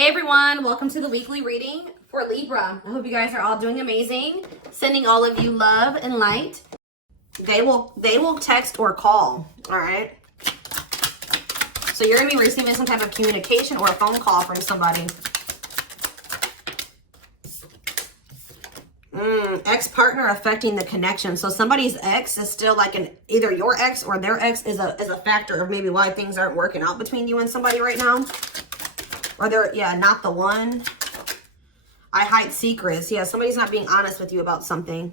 Hey everyone, welcome to the weekly reading for Libra. I hope you guys are all doing amazing. Sending all of you love and light. They will text or call, all right? So you're going to be receiving some type of communication or a phone call from somebody. Ex-partner affecting the connection. So somebody's ex is still like either your ex or their ex is a factor of maybe why things aren't working out between you and somebody right now. Or they're, yeah, not the one. I hide secrets. Yeah, somebody's not being honest with you about something.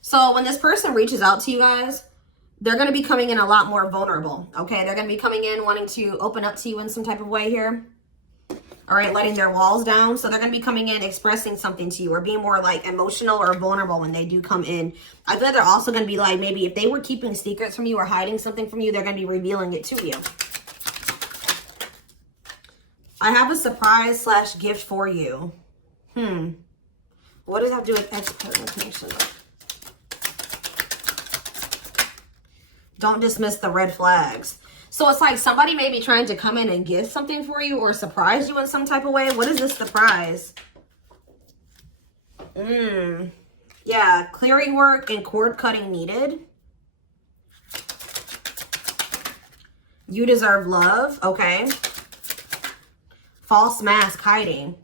So when this person reaches out to you guys, they're going to be coming in a lot more vulnerable, okay? They're going to be coming in wanting to open up to you in some type of way here. All right, letting their walls down. So they're going to be coming in, expressing something to you or being more like emotional or vulnerable when they do come in. I feel like they're also going to be like, maybe if they were keeping secrets from you or hiding something from you, they're going to be revealing it to you. I have a surprise / gift for you. What does that have to do with ex-partner connection? Don't dismiss the red flags. So it's like somebody may be trying to come in and give something for you or surprise you in some type of way. What is this surprise? Yeah, clearing work and cord cutting needed. You deserve love. Okay. False mask hiding.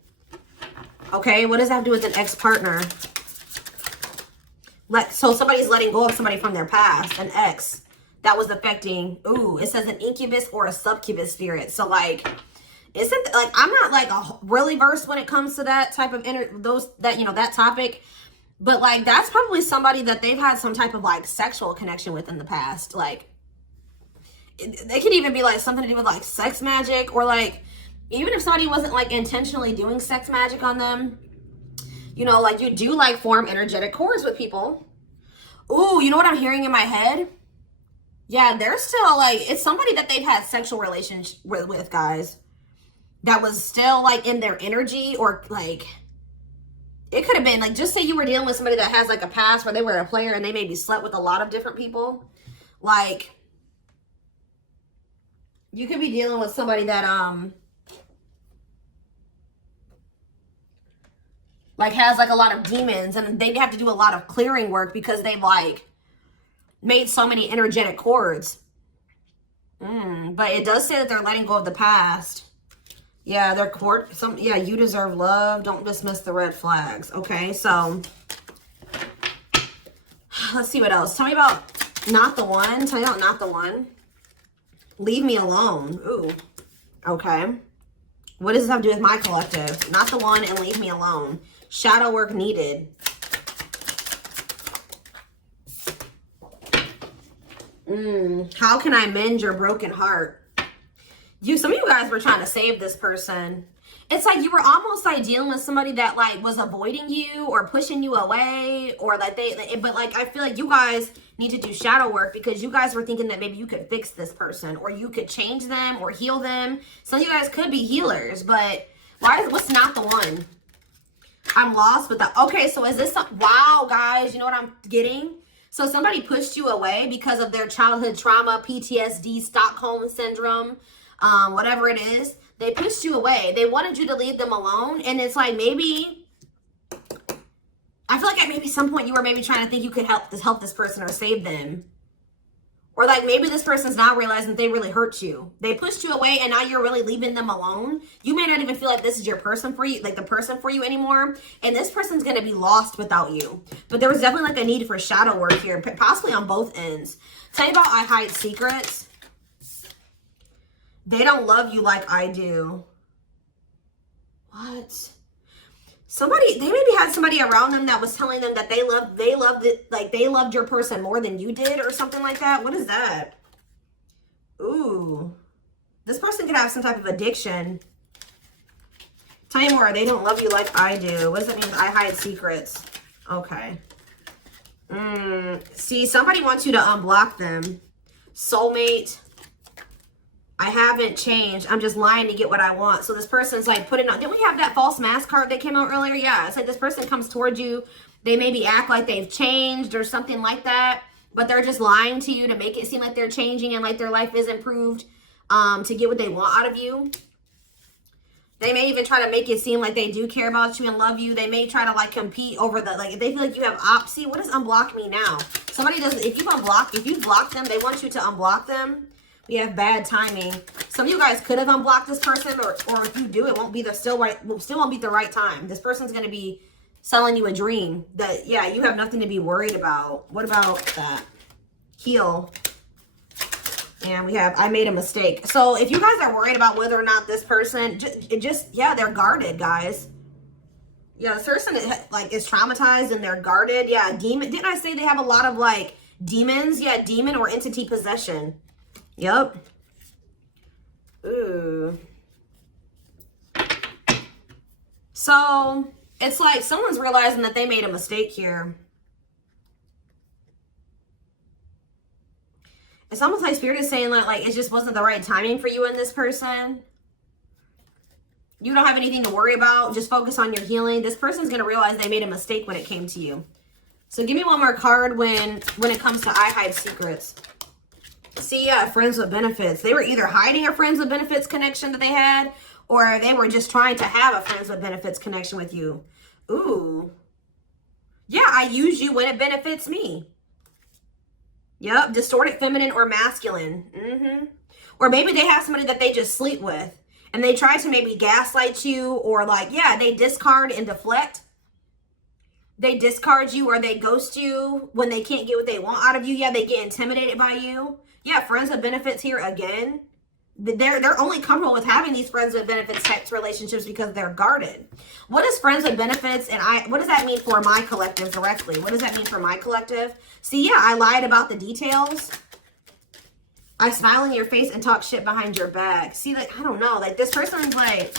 Okay, what does that have to do with an ex-partner? So somebody's letting go of somebody from their past, an ex. That was affecting, it says an incubus or a succubus spirit. So like, isn't like, I'm not like really versed when it comes to that type of that topic, but like, that's probably somebody that they've had some type of like sexual connection with in the past. Like they could even be like something to do with like sex magic, or like, even if somebody wasn't like intentionally doing sex magic on them, you know, like you do like form energetic cords with people. Ooh, you know what I'm hearing in my head? Yeah, they're still like, it's somebody that they've had sexual relations with, guys. That was still like in their energy, or like, it could have been like, just say you were dealing with somebody that has like a past where they were a player and they maybe slept with a lot of different people. Like, you could be dealing with somebody that, like has like a lot of demons, and they have to do a lot of clearing work because they've like made so many energetic cords. But it does say that they're letting go of the past. Yeah, their you deserve love. Don't dismiss the red flags. Okay, so let's see what else. Tell me about not the one. Tell me about not the one. Leave me alone. Ooh. Okay. What does this have to do with my collective? Not the one and leave me alone. Shadow work needed. How can I mend your broken heart? Some of you guys were trying to save this person. It's like you were almost like dealing with somebody that like was avoiding you or pushing you away, or like but like I feel like you guys need to do shadow work because you guys were thinking that maybe you could fix this person or you could change them or heal them. Some of you guys could be healers, but what's not the one? I'm lost with that. Okay, so is this wow, guys, you know what I'm getting? So somebody pushed you away because of their childhood trauma, PTSD, Stockholm syndrome, whatever it is. They pushed you away. They wanted you to leave them alone. And it's like, maybe, I feel like at maybe some point you were maybe trying to think you could help this person or save them. Or like maybe this person's not realizing that they really hurt you. They pushed you away and now you're really leaving them alone. You may not even feel like this is your person for you, like the person for you anymore. And this person's going to be lost without you. But there was definitely like a need for shadow work here, possibly on both ends. Tell you about I hide secrets. They don't love you like I do. What? They maybe had somebody around them that was telling them that they loved your person more than you did or something like that. What is that? Ooh. This person could have some type of addiction. Tell me more. They don't love you like I do. What does that mean? I hide secrets. Okay. See, somebody wants you to unblock them. Soulmate. I haven't changed. I'm just lying to get what I want. So this person's like putting on, didn't we have that false mask card that came out earlier? Yeah, it's like this person comes towards you. They maybe act like they've changed or something like that, but they're just lying to you to make it seem like they're changing and like their life is improved, to get what they want out of you. They may even try to make it seem like they do care about you and love you. They may try to like compete over the, like if they feel like you have opposite. What does unblock me now? Somebody does, if you block them, they want you to unblock them. We have bad timing. Some of you guys could have unblocked this person, or if you do, it won't be the still won't be the right time. This person's gonna be selling you a dream that, yeah, you have nothing to be worried about. What about that? Heal. And we have, I made a mistake. So if you guys are worried about whether or not this person, yeah, they're guarded, guys. Yeah, this person is, like, is traumatized and they're guarded. Yeah, demon. Didn't I say they have a lot of like demons? Yeah, demon or entity possession. Yep. Ooh. So it's like someone's realizing that they made a mistake here. It's almost like Spirit is saying like it just wasn't the right timing for you and this person. You don't have anything to worry about. Just focus on your healing. This person's going to realize they made a mistake when it came to you. So give me one more card when it comes to I hide secrets. See, yeah, friends with benefits. They were either hiding a friends with benefits connection that they had, or they were just trying to have a friends with benefits connection with you. Ooh. Yeah, I use you when it benefits me. Yep, distorted feminine or masculine. Or maybe they have somebody that they just sleep with, and they try to maybe gaslight you, or like, yeah, they discard and deflect. They discard you or they ghost you when they can't get what they want out of you. Yeah, they get intimidated by you. Yeah, friends with benefits here again. They're only comfortable with having these friends with benefits types relationships because they're guarded. What is friends with benefits, and what does that mean for my collective directly? What does that mean for my collective? See, yeah, I lied about the details. I smile in your face and talk shit behind your back. See, like, I don't know, like this person's like,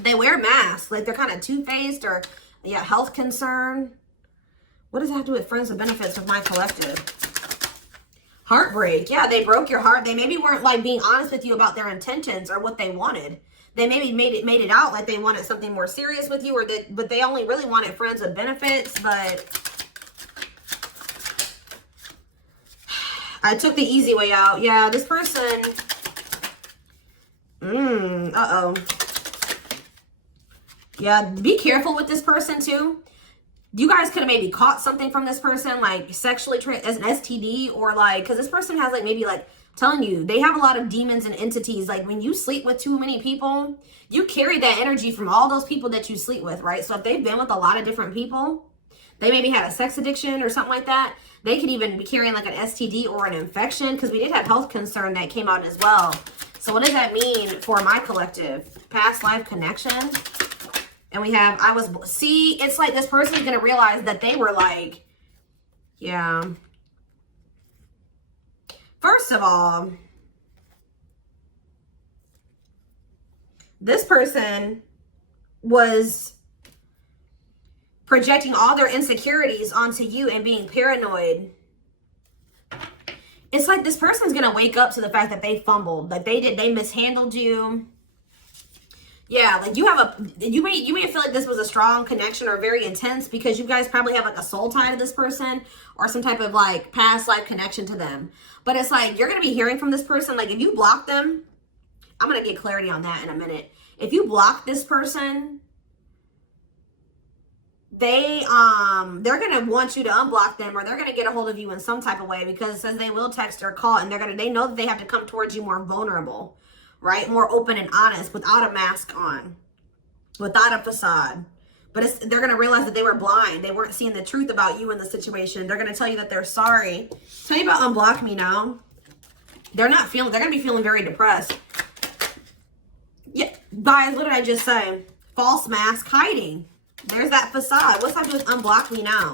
they wear masks, like they're kind of two-faced, or yeah, health concern. What does that have to do with friends with benefits with my collective? Heartbreak. Yeah, they broke your heart. They maybe weren't like being honest with you about their intentions or what they wanted. They maybe made it out like they wanted something more serious with you, or but they only really wanted friends with benefits. But I took the easy way out. Yeah, this person. Uh-oh. Yeah, be careful with this person too. You guys could have maybe caught something from this person, like sexually as an STD, or like, because this person has like maybe like telling you they have a lot of demons and entities. Like when you sleep with too many people, you carry that energy from all those people that you sleep with, right? So if they've been with a lot of different people, they maybe had a sex addiction or something like that. They could even be carrying like an STD or an infection, because we did have health concern that came out as well. So what does that mean for my collective? Past life connection. And we have, see, it's like this person's going to realize that they were like, yeah. First of all, this person was projecting all their insecurities onto you and being paranoid. It's like this person's going to wake up to the fact that they fumbled, like they mishandled you. Yeah, like you may feel like this was a strong connection or very intense because you guys probably have like a soul tie to this person or some type of like past life connection to them. But it's like you're going to be hearing from this person. Like if you block them, I'm going to get clarity on that in a minute. If you block this person, they're going to want you to unblock them, or they're going to get a hold of you in some type of way, because it says they will text or call, and they know that they have to come towards you more vulnerable. Right? More open and honest, without a mask on, without a facade. But they're going to realize that they were blind. They weren't seeing the truth about you in the situation. They're going to tell you that they're sorry. Tell you about unblock me now. They're going to be feeling very depressed. Yeah, guys, what did I just say? False mask hiding. There's that facade. What's that do with unblock me now?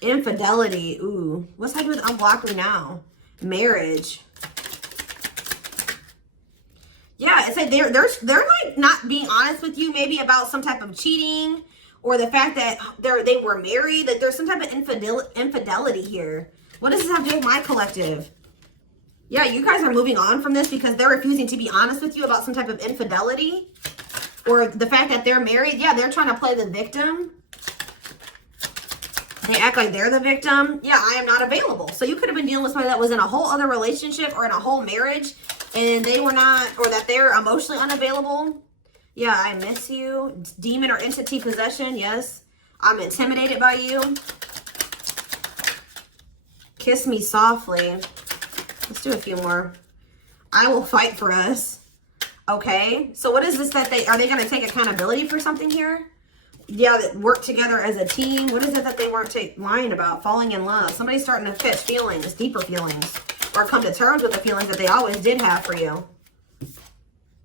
Infidelity. Ooh. What's that do with unblock me now? Marriage. Yeah, it's like they're like not being honest with you, maybe about some type of cheating, or the fact that they were married. Like there's some type of infidelity here. What does this have to do with my collective? Yeah, you guys are moving on from this because they're refusing to be honest with you about some type of infidelity or the fact that they're married. Yeah, they're trying to play the victim. They act like they're the victim. Yeah, I am not available. So you could have been dealing with somebody that was in a whole other relationship or in a whole marriage and they were not, or that they're emotionally unavailable. Yeah, I miss you. Demon or entity possession. Yes, I'm intimidated by you. Kiss me softly. Let's do a few more. I will fight for us. Okay. So what is this that are they going to take accountability for something here? Yeah, that work together as a team. What is it that they weren't lying about? Falling in love. Somebody's starting to catch feelings, deeper feelings, or come to terms with the feelings that they always did have for you.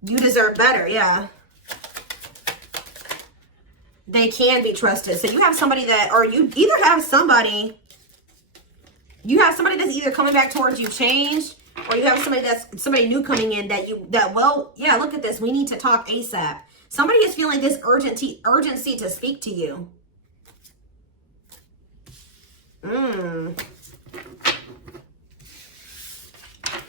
You deserve better. Yeah. They can be trusted. So you have somebody that, or you either have somebody, that's either coming back towards you changed, or you have somebody new coming in well, yeah, look at this. We need to talk ASAP. Somebody is feeling this urgency to speak to you.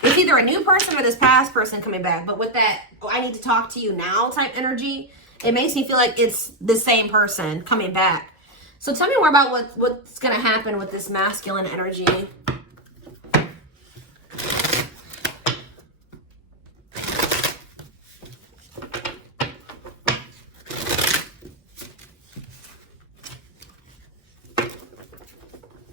It's either a new person or this past person coming back. But with that, oh, I need to talk to you now type energy, it makes me feel like it's the same person coming back. So tell me more about what's going to happen with this masculine energy.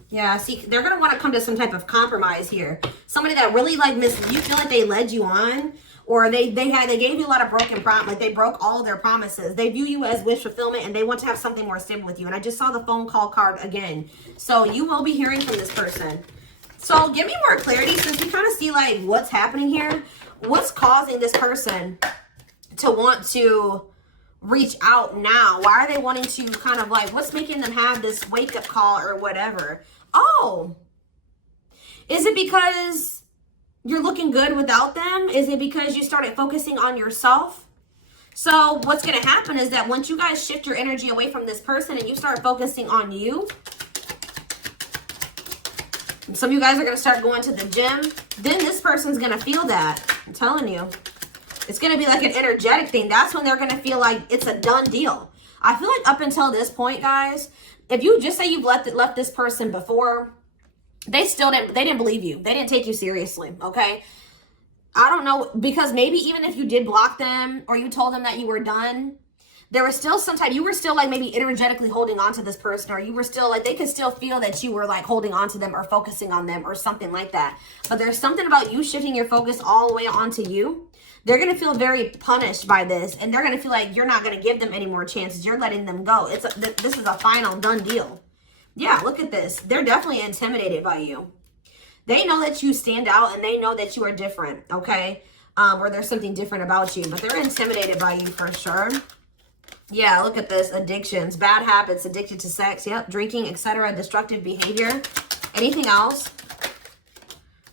Yeah, see, they're going to want to come to some type of compromise here. Somebody that really you feel like they led you on, or they gave you a lot of broken promises, like they broke all of their promises. They view you as wish fulfillment and they want to have something more stable with you. And I just saw the phone call card again. So you will be hearing from this person. So give me more clarity since we kind of see like what's happening here. What's causing this person to want to reach out now? Why are they wanting to kind of like, what's making them have this wake up call or whatever? Oh, is it because you're looking good without them? Is it because you started focusing on yourself? So what's going to happen is that once you guys shift your energy away from this person and you start focusing on you, and some of you guys are going to start going to the gym, then this person's going to feel that. I'm telling you. It's going to be like an energetic thing. That's when they're going to feel like it's a done deal. I feel like up until this point, guys, if you just say you've left this person before, they didn't believe you. They didn't take you seriously, okay? I don't know, because maybe even if you did block them or you told them that you were done, there was still you were still like maybe energetically holding on to this person, or you were still like, they could still feel that you were like holding on to them or focusing on them or something like that. But there's something about you shifting your focus all the way onto you. They're going to feel very punished by this, and they're going to feel like you're not going to give them any more chances. You're letting them go. This is a final done deal. Yeah, look at this. They're definitely intimidated by you. They know that you stand out, and they know that you are different, okay? Or there's something different about you, but they're intimidated by you for sure. Yeah, look at this. Addictions, bad habits, addicted to sex, yep, drinking, etc., destructive behavior. Anything else?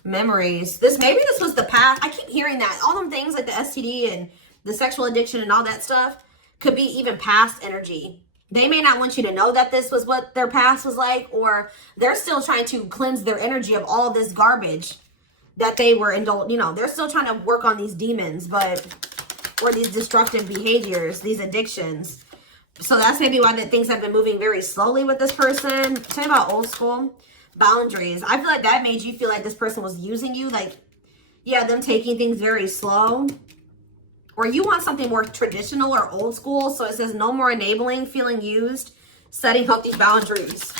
Memories. Maybe this was the past. I keep hearing that. All them things like the STD and the sexual addiction and all that stuff could be even past energy. They may not want you to know that this was what their past was like, or they're still trying to cleanse their energy of all this garbage that they were indulged. You know, they're still trying to work on these demons, or these destructive behaviors, these addictions. So that's maybe why things have been moving very slowly with this person. Tell me about old school. Boundaries. I feel like that made you feel like this person was using you. Like, yeah, them taking things very slow. Or you want something more traditional or old school. So it says no more enabling, feeling used, setting healthy boundaries.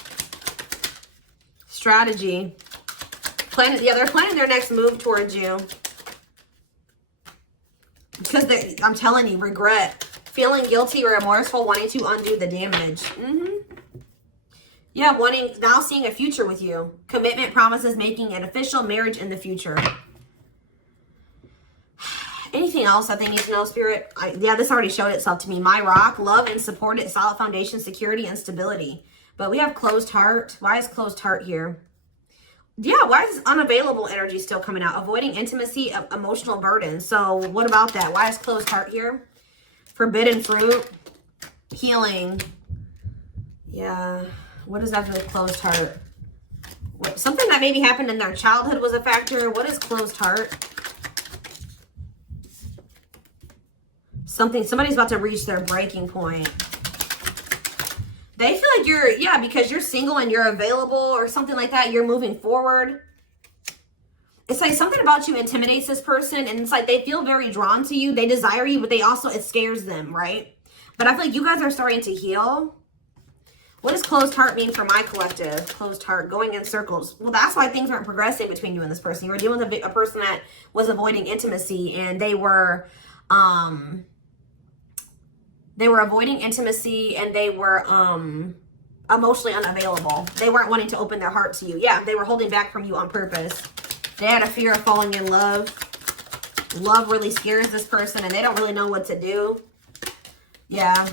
Strategy. They're planning their next move towards you. Because I'm telling you, regret. Feeling guilty or remorseful, wanting to undo the damage. Yeah, now seeing a future with you. Commitment, promises, making an official marriage in the future. Anything else that they need to know, Spirit? Yeah, this already showed itself to me. My rock, love and support it, solid foundation, security, and stability. But we have closed heart. Why is closed heart here? Yeah, why is this unavailable energy still coming out? Avoiding intimacy, emotional burden. So what about that? Why is closed heart here? Forbidden fruit, healing. Yeah. What is that for the closed heart? Something that maybe happened in their childhood was a factor. What is closed heart? Somebody's about to reach their breaking point. They feel like you're, yeah, because you're single and you're available or something like that. You're moving forward. It's like something about you intimidates this person. And it's like they feel very drawn to you. They desire you, but they also, it scares them, right? But I feel like you guys are starting to heal. What does closed heart mean for my collective? Closed heart, going in circles. Well, that's why things weren't progressing between you and this person. You were dealing with a person that was avoiding intimacy, and they were avoiding intimacy, and they were emotionally unavailable. They weren't wanting to open their heart to you. Yeah, they were holding back from you on purpose. They had a fear of falling in love. Love really scares this person, and they don't really know what to do. Yeah.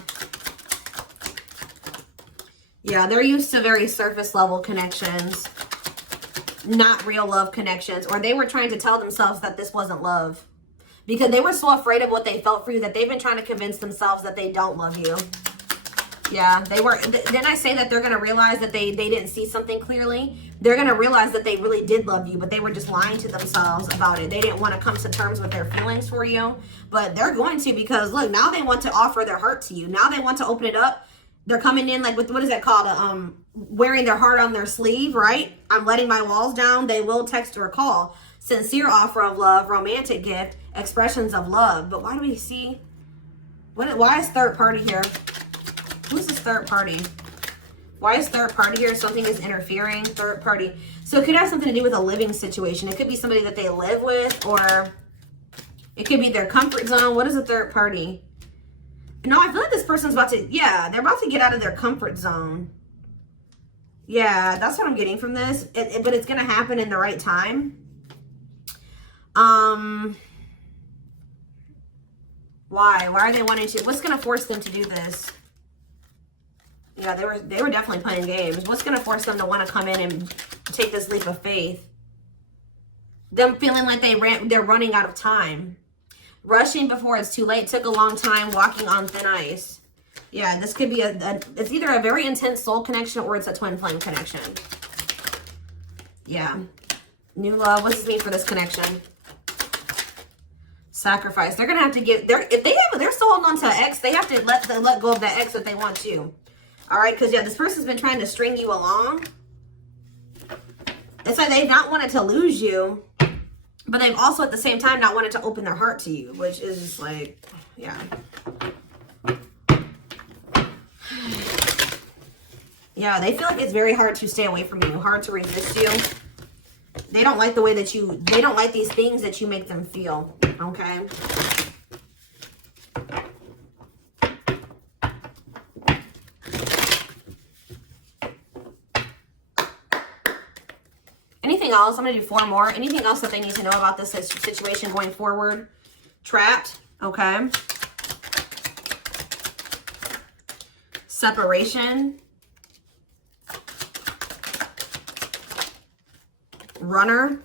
Yeah, they're used to very surface level connections, not real love connections, or they were trying to tell themselves that this wasn't love because they were so afraid of what they felt for you that they've been trying to convince themselves that they don't love you. Yeah, they were. Then I say that they're going to realize that they didn't see something clearly. They're going to realize that they really did love you, but they were just lying to themselves about it. They didn't want to come to terms with their feelings for you, but they're going to, because look, now they want to offer their heart to you. Now they want to open it up. They're coming in like with, what is that called? Wearing their heart on their sleeve, right? I'm letting my walls down. They will text or call. Sincere offer of love, romantic gift, expressions of love. But why do we see? Why is third party here? Who's this third party? Why is third party here? Something is interfering. Third party. So it could have something to do with a living situation. It could be somebody that they live with, or it could be their comfort zone. What is a third party? No, I feel like this person's about to, yeah, they're about to get out of their comfort zone. Yeah, that's what I'm getting from this. But it's going to happen in the right time. Why? Why are they wanting to? What's going to force them to do this? Yeah, they were definitely playing games. What's going to force them to want to come in and take this leap of faith? Them feeling like they're running out of time. Rushing before it's too late. Took a long time. Walking on thin ice. Yeah, this could be it's either a very intense soul connection or it's a twin flame connection. Yeah. New love. What does this mean for this connection? Sacrifice. They're gonna have to give. If they're still holding on to an ex, they have to let go of that ex if they want to. All right, because yeah, this person's been trying to string you along. It's like they've not wanted to lose you, but they've also at the same time not wanted to open their heart to you, which is just like, yeah. Yeah, they feel like it's very hard to stay away from you, hard to resist you. They don't like the way that they don't like these things that you make them feel, okay? Anything else? I'm going to do 4 more. Anything else that they need to know about this situation going forward? Trapped, okay? Separation. Runner.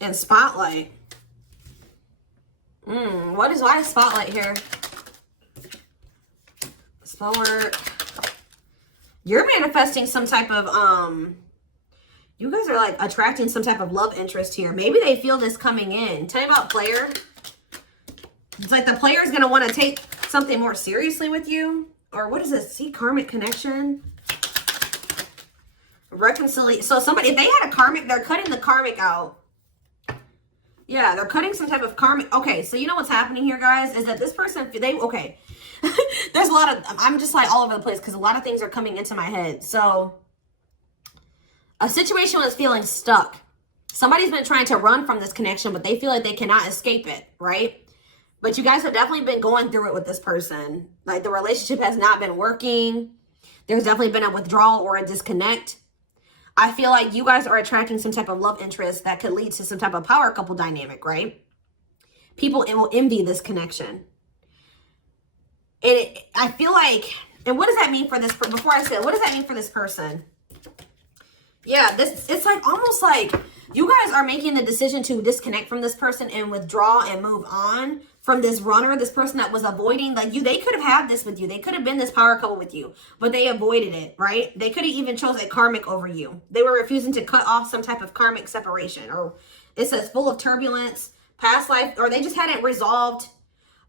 And spotlight. Why is spotlight here? Slow work. You're manifesting some type of, you guys are like attracting some type of love interest here. Maybe they feel this coming in. Tell me about player. It's like the player is going to want to take something more seriously with you. Or what is this? See, karmic connection. Reconciliation. So somebody, if they had a karmic, they're cutting the karmic out. Yeah, they're cutting some type of karmic. Okay, so you know what's happening here, guys, is that this person, okay. There's a lot of, I'm just like all over the place because a lot of things are coming into my head. So a situation was feeling stuck. Somebody's been trying to run from this connection, but they feel like they cannot escape it, right? But you guys have definitely been going through it with this person. Like the relationship has not been working. There's definitely been a withdrawal or a disconnect. I feel like you guys are attracting some type of love interest that could lead to some type of power couple dynamic, right? People will envy this connection. And I feel like, and what does that mean for this, before I say, what does that mean for this person? Yeah, it's like almost like you guys are making the decision to disconnect from this person and withdraw and move on from this runner, this person that was avoiding, like you, they could have had this with you. They could have been this power couple with you, but they avoided it, right? They could have even chose a karmic over you. They were refusing to cut off some type of karmic separation, or it says full of turbulence, past life, or they just hadn't resolved.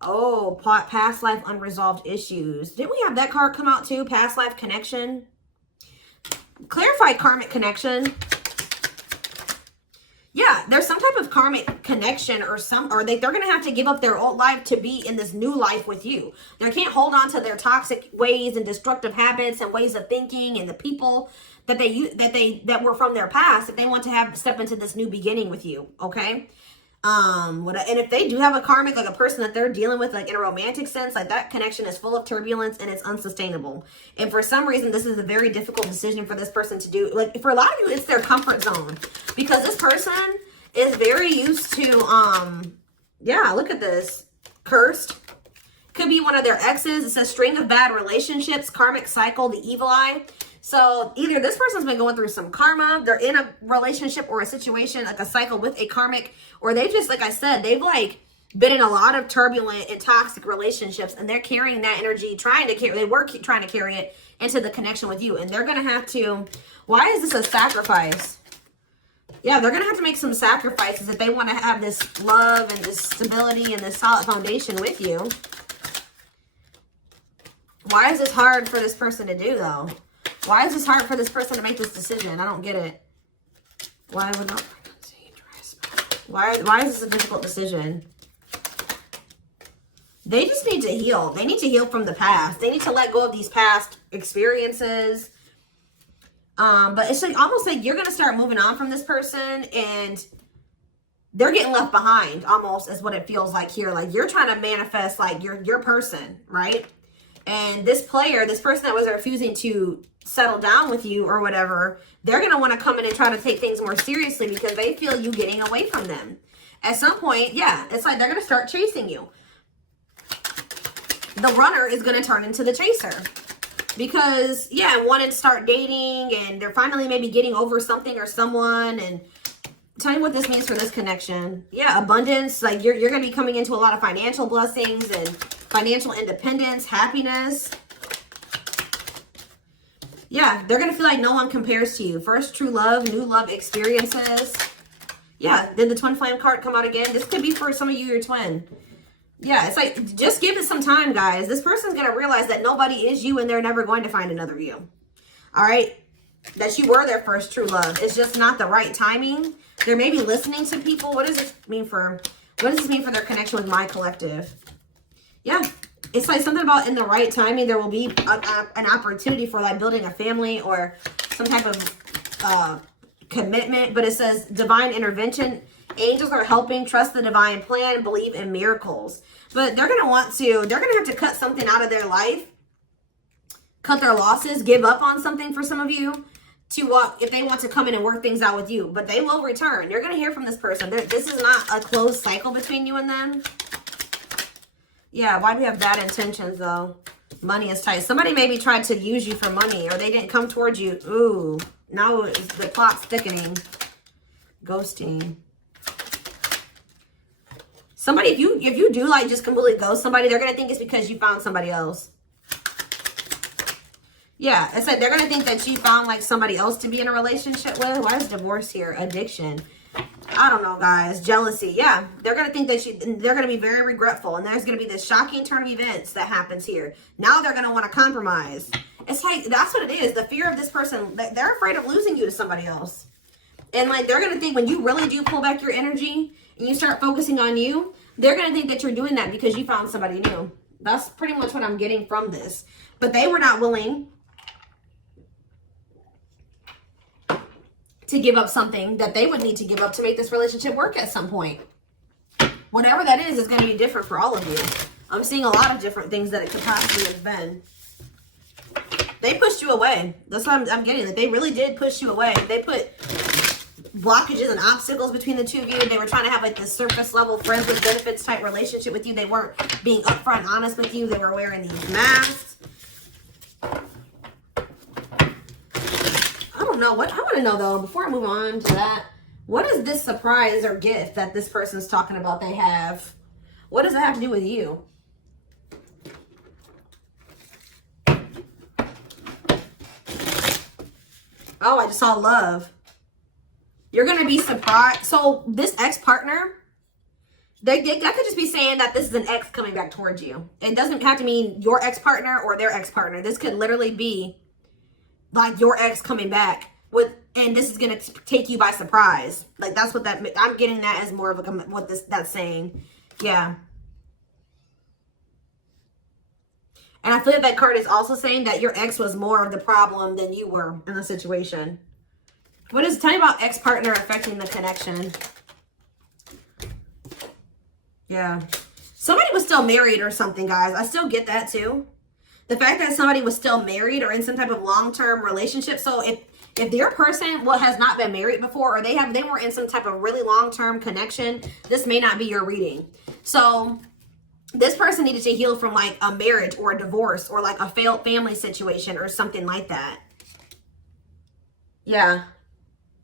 Oh, past life unresolved issues. Didn't we have that card come out too? Past life connection. Clarify karmic connection. Yeah, there's some type of karmic connection or they're going to have to give up their old life to be in this new life with you. They can't hold on to their toxic ways and destructive habits and ways of thinking and the people that that were from their past, if they want to step into this new beginning with you, okay? And if they do have a karmic, like a person that they're dealing with, like in a romantic sense, like that connection is full of turbulence and it's unsustainable. And for some reason, this is a very difficult decision for this person to do. Like for a lot of you, it's their comfort zone, because this person is very used to, yeah, look at this, cursed. Could be one of their exes. It says string of bad relationships, karmic cycle, the evil eye. So either this person's been going through some karma, they're in a relationship or a situation, like a cycle with a karmic, or they just, like I said, they've like been in a lot of turbulent and toxic relationships, and they're carrying that energy, trying to carry it into the connection with you. And they're going to have to, why is this a sacrifice? Yeah, they're going to have to make some sacrifices if they want to have this love and this stability and this solid foundation with you. Why is this hard for this person to do though? Why is this hard for this person to make this decision? I don't get it. Why would not frequency dress? Why is this a difficult decision? They just need to heal. They need to heal from the past. They need to let go of these past experiences. But it's like almost like you're going to start moving on from this person, and they're getting left behind almost, is what it feels like here. Like you're trying to manifest like your person, right? And this player, this person that was refusing to settle down with you or whatever, they're going to want to come in and try to take things more seriously because they feel you getting away from them. At some point, yeah, it's like they're going to start chasing you. The runner is going to turn into the chaser because, yeah, wanting to start dating, and they're finally maybe getting over something or someone. And tell me what this means for this connection. Yeah, abundance. Like you're going to be coming into a lot of financial blessings and financial independence, happiness. Yeah, they're going to feel like no one compares to you. First true love, new love experiences. Yeah, did the twin flame card come out again? This could be for some of you, your twin. Yeah, it's like, just give it some time, guys. This person's going to realize that nobody is you, and they're never going to find another you. All right? That you were their first true love. It's just not the right timing. They're maybe listening to people. What does this mean for their connection with my collective? Yeah, it's like something about in the right timing, there will be an opportunity for like building a family or some type of commitment. But it says divine intervention. Angels are helping, trust the divine plan, believe in miracles. But they're going to have to cut something out of their life, cut their losses, give up on something for some of you if they want to come in and work things out with you. But they will return. You're going to hear from this person. This is not a closed cycle between you and them. Yeah, why do we have bad intentions though? Money is tight. Somebody maybe tried to use you for money, or they didn't come towards you. Ooh, now the plot's thickening. Ghosting. Somebody, if you do like just completely ghost somebody, they're going to think it's because you found somebody else. Yeah, it's like they're going to think that you found like somebody else to be in a relationship with. Why is divorce here? Addiction. I don't know, guys. Jealousy. Yeah, they're going to think that they're going to be very regretful. And there's going to be this shocking turn of events that happens here. Now they're going to want to compromise. It's like, that's what it is. The fear of this person, they're afraid of losing you to somebody else. And like, they're going to think when you really do pull back your energy and you start focusing on you, they're going to think that you're doing that because you found somebody new. That's pretty much what I'm getting from this. But they were not willing to give up something that they would need to give up to make this relationship work at some point. Whatever that is going to be different for all of you. I'm seeing a lot of different things that it could possibly have been. They pushed you away. That's what I'm getting. That they really did push you away. They put blockages and obstacles between the two of you. They were trying to have like this surface level friends with benefits type relationship with you. They weren't being upfront and honest with you. They were wearing these masks. I don't know what I want to know though, before I move on to that, what is this surprise or gift that this person's talking about they have? What does that have to do with you? Oh, I just saw love. You're going to be surprised. So this ex-partner, that could just be saying that this is an ex coming back towards you. It doesn't have to mean your ex-partner or their ex-partner. This could literally be like your ex coming back with, and this is going to take you by surprise. Like that's what that, I'm getting that as more of a, what that's saying. Yeah. And I feel like that card is also saying that your ex was more of the problem than you were in the situation. What is, tell me about ex-partner affecting the connection. Yeah. Somebody was still married or something, guys. I still get that too. The fact that somebody was still married or in some type of long-term relationship. So if their person has not been married before, or they were in some type of really long-term connection, this may not be your reading. So this person needed to heal from like a marriage or a divorce or like a failed family situation or something like that. Yeah.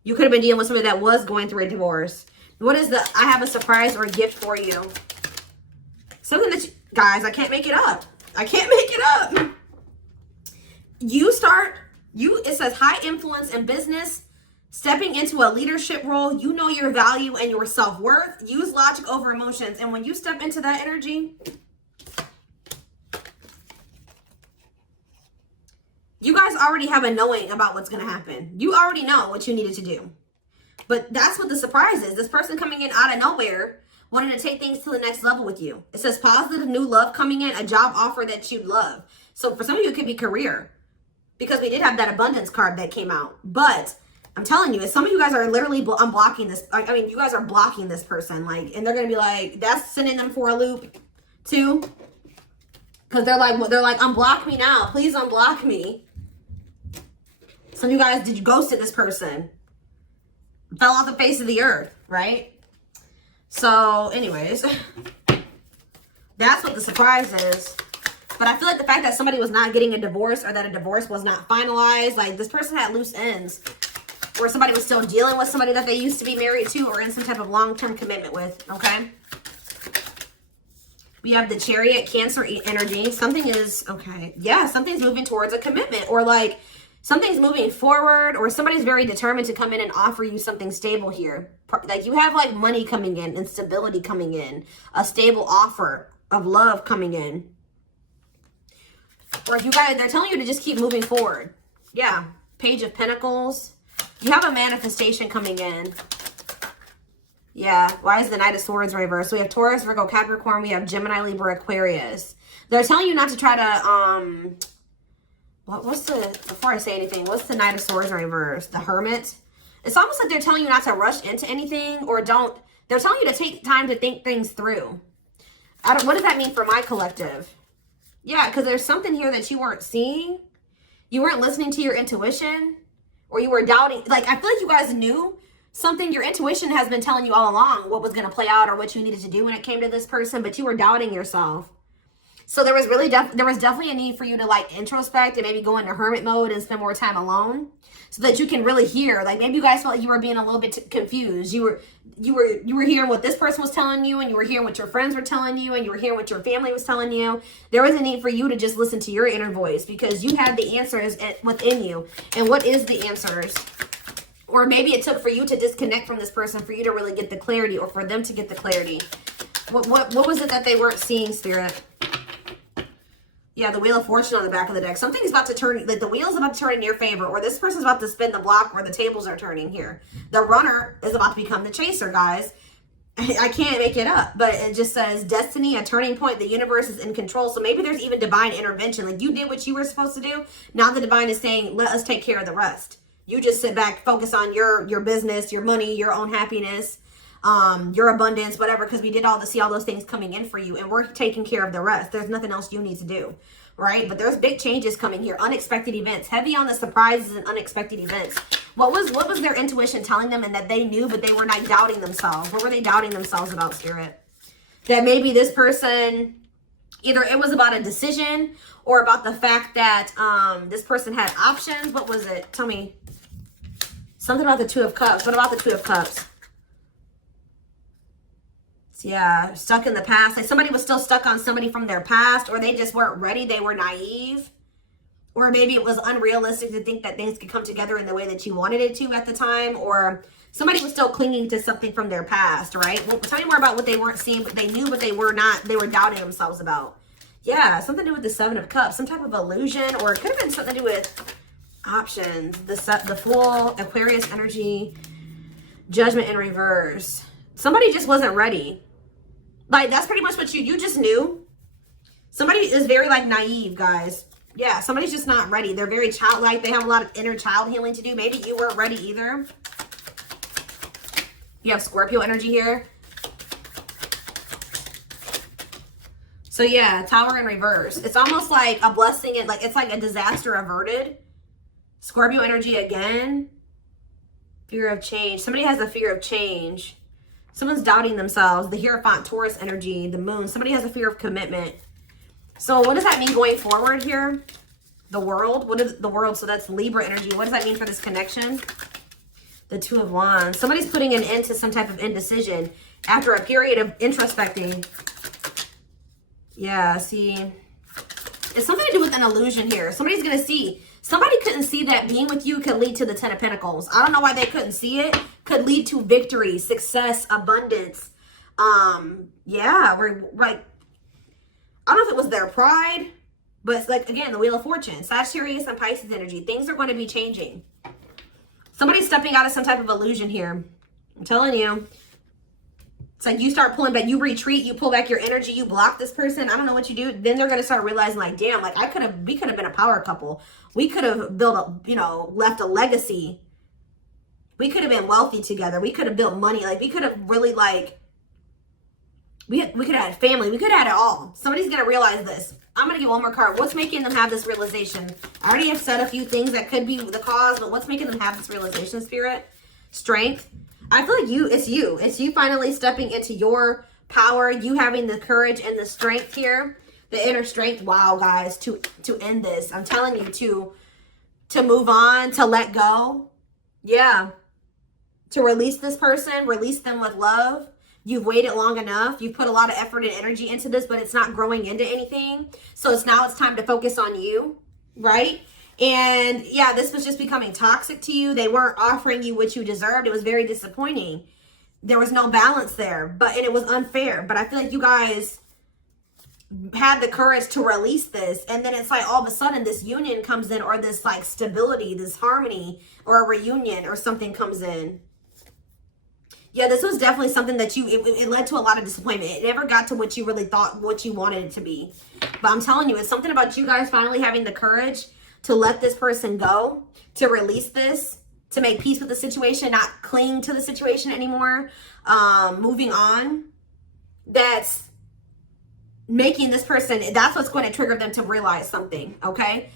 You could have been dealing with somebody that was going through a divorce. What is the, I have a surprise or a gift for you. Something that, guys, I can't make it up. I can't make it up. It says high influence in business, stepping into a leadership role. You know your value and your self-worth. Use logic over emotions. And when you step into that energy, you guys already have a knowing about what's going to happen. You already know what you needed to do. But that's what the surprise is. This person coming in out of nowhere, wanting to take things to the next level with you. It says positive new love coming in, a job offer that you love. So for some of you, it could be career. Because we did have that abundance card that came out. But I'm telling you, some of you guys are literally unblocking this. I mean, you guys are blocking this person. Like, and they're going to be like, that's sending them for a loop too. Because they're like, unblock me now. Please unblock me. Some of you guys, did you ghosted this person? Fell off the face of the earth, right? So, anyways, that's what the surprise is. But I feel like the fact that somebody was not getting a divorce or that a divorce was not finalized, like this person had loose ends. Or somebody was still dealing with somebody that they used to be married to or in some type of long-term commitment with, okay? We have the Chariot, Cancer energy. Something is, okay, yeah, something's moving towards a commitment or like something's moving forward or somebody's very determined to come in and offer you something stable here. Like you have like money coming in and stability coming in, a stable offer of love coming in. Or if you guys, they're telling you to just keep moving forward. Yeah, Page of Pentacles. You have a manifestation coming in. Yeah, why is the Knight of Swords reversed? We have Taurus, Virgo, Capricorn. We have Gemini, Libra, Aquarius. They're telling you not to try to, before I say anything, what's the Knight of Swords reversed? The Hermit. It's almost like they're telling you not to rush into anything or they're telling you to take time to think things through. What does that mean for my collective? Yeah, because there's something here that you weren't seeing. You weren't listening to your intuition. Or you were doubting. Like, I feel like you guys knew something. Your intuition has been telling you all along what was going to play out or what you needed to do when it came to this person. But you were doubting yourself. So there was really there was definitely a need for you to like introspect and maybe go into hermit mode and spend more time alone. So that you can really hear. Like maybe you guys felt like you were being a little bit confused. You were hearing what this person was telling you, and you were hearing what your friends were telling you, and you were hearing what your family was telling you. There was a need for you to just listen to your inner voice because you had the answers within you. And what is the answers? Or maybe it took for you to disconnect from this person for you to really get the clarity, or for them to get the clarity. What was it that they weren't seeing, Spirit? Yeah, the Wheel of Fortune on the back of the deck. Something's about to turn, like the wheel's about to turn in your favor, or this person's about to spin the block where the tables are turning here. The runner is about to become the chaser, guys. I can't make it up, but it just says destiny, a turning point. The universe is in control. So maybe there's even divine intervention. Like you did what you were supposed to do. Now the divine is saying, let us take care of the rest. You just sit back, focus on your business, your money, your own happiness, your abundance, whatever, because we did see all those things coming in for you, and we're taking care of the rest. There's nothing else you need to do, right? But there's big changes coming here, unexpected events, heavy on the surprises and unexpected events. What was their intuition telling them, and that they knew, but they were not doubting themselves? What were they doubting themselves about, Spirit? That maybe this person, either it was about a decision or about the fact that this person had options. What was it? Tell me. Something about the Two of Cups. What about the Two of Cups? Yeah, stuck in the past. Like somebody was still stuck on somebody from their past, or they just weren't ready. They were naive. Or maybe it was unrealistic to think that things could come together in the way that you wanted it to at the time. Or somebody was still clinging to something from their past, right? Well, tell me more about what they weren't seeing, but they knew, but they were not. They were doubting themselves about. Yeah, something to do with the Seven of Cups. Some type of illusion, or it could have been something to do with options. The Fool, Aquarius energy, Judgment in reverse. Somebody just wasn't ready. Like, that's pretty much what you just knew. Somebody is very, like, naive, guys. Yeah, somebody's just not ready. They're very childlike. They have a lot of inner child healing to do. Maybe you weren't ready either. You have Scorpio energy here. So, yeah, Tower in reverse. It's almost like a blessing. It's like a disaster averted. Scorpio energy again. Fear of change. Somebody has a fear of change. Someone's doubting themselves. The Hierophant, Taurus energy, the moon. Somebody has a fear of commitment. So what does that mean going forward here? The world. What is the world? So that's Libra energy. What does that mean for this connection? The Two of Wands. Somebody's putting an end to some type of indecision after a period of introspecting. Yeah, see. It's something to do with an illusion here. Somebody's going to see. Somebody couldn't see that being with you could lead to the Ten of Pentacles. I don't know why they couldn't see it. Could lead to victory, success, abundance. Yeah, we're like, I don't know if it was their pride, but it's like, again, the Wheel of Fortune. Sagittarius and Pisces energy. Things are going to be changing. Somebody's stepping out of some type of illusion here. I'm telling you. It's like you start pulling back. You retreat. You pull back your energy. You block this person. I don't know what you do. Then they're going to start realizing like, damn, like we could have been a power couple. We could have built a, left a legacy. We could have been wealthy together. We could have built money. Like we could have really like, we could have had family. We could have had it all. Somebody's going to realize this. I'm going to get one more card. What's making them have this realization? I already have said a few things that could be the cause, but what's making them have this realization, Spirit? Strength. I feel like it's you. It's you finally stepping into your power. You having the courage and the strength here. The inner strength. Wow, guys, to end this. I'm telling you, to move on, to let go. Yeah. To release this person, release them with love. You've waited long enough. You've put a lot of effort and energy into this, but it's not growing into anything. So it's time to focus on you, right? And yeah, this was just becoming toxic to you. They weren't offering you what you deserved. It was very disappointing. There was no balance there, and it was unfair. But I feel like you guys had the courage to release this. And then it's like all of a sudden this union comes in, or this like stability, this harmony, or a reunion or something comes in. Yeah, this was definitely something that it led to a lot of disappointment. It never got to what you really thought, what you wanted it to be. But I'm telling you, it's something about you guys finally having the courage to let this person go, to release this, to make peace with the situation, not cling to the situation anymore, moving on. That's making this person, that's what's going to trigger them to realize something, okay?